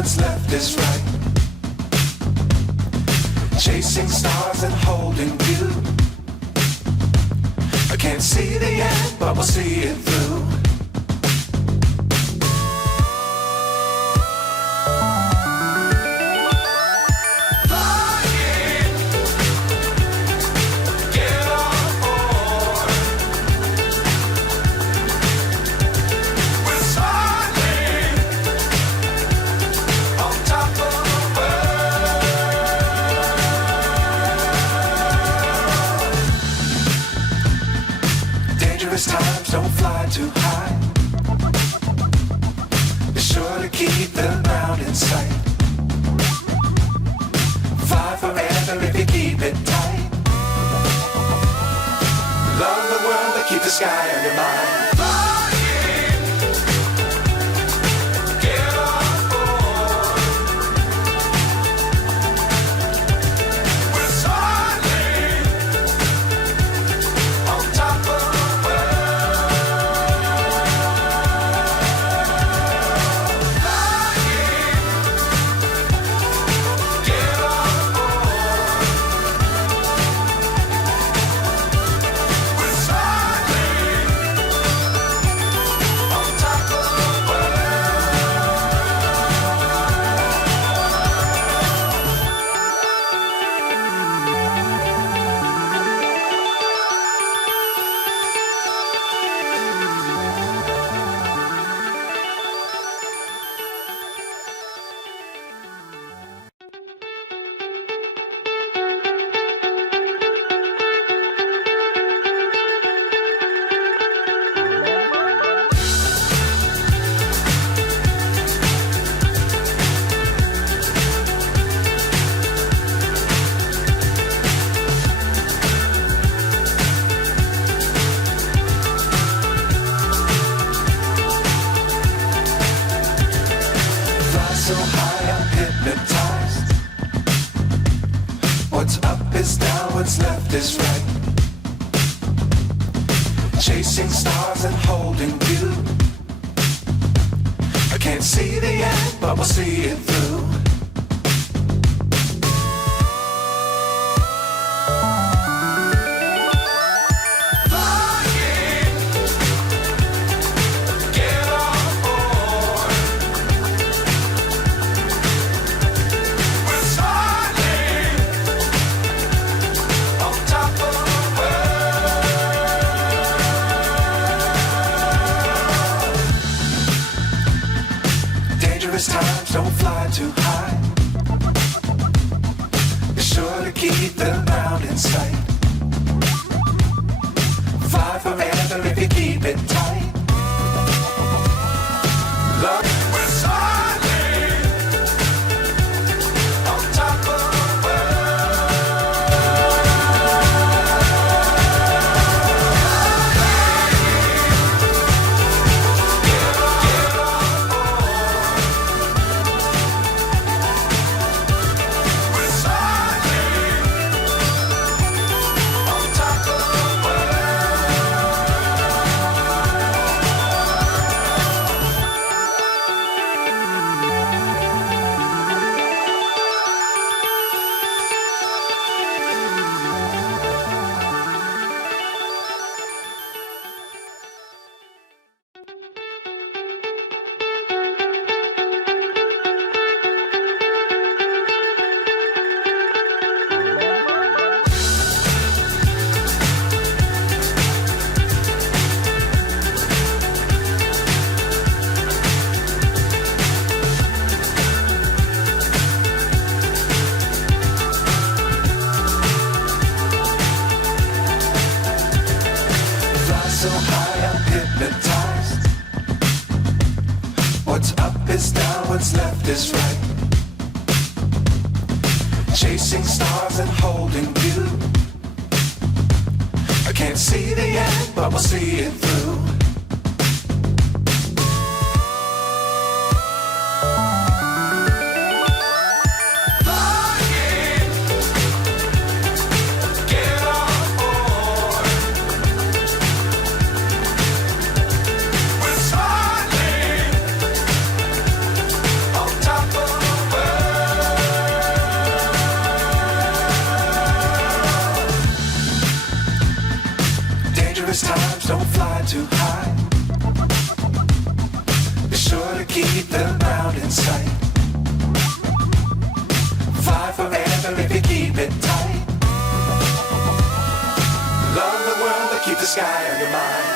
what's left is right. Chasing stars and holding you. I can't see the end, but we'll see it through. Times don't fly too high. Be sure to keep the ground in sight. Fly forever if you keep it tight. Love the world but keep the sky on your mind. So high I'm hypnotized. What's up is down, what's left is right. Chasing stars and holding you. I can't see the end, but we'll see it through. Times don't fly too high. Be sure to keep the ground in sight. Fly forever if you keep it tight. Love we're soaring on top of the so high I'm hypnotized. What's up is down, what's left is right. Chasing stars and holding you. I can't see the end, but we'll see it through. Top of too high. Be sure to keep the ground in sight. Fly forever if you keep it tight. Love the world, but keep the sky on your mind.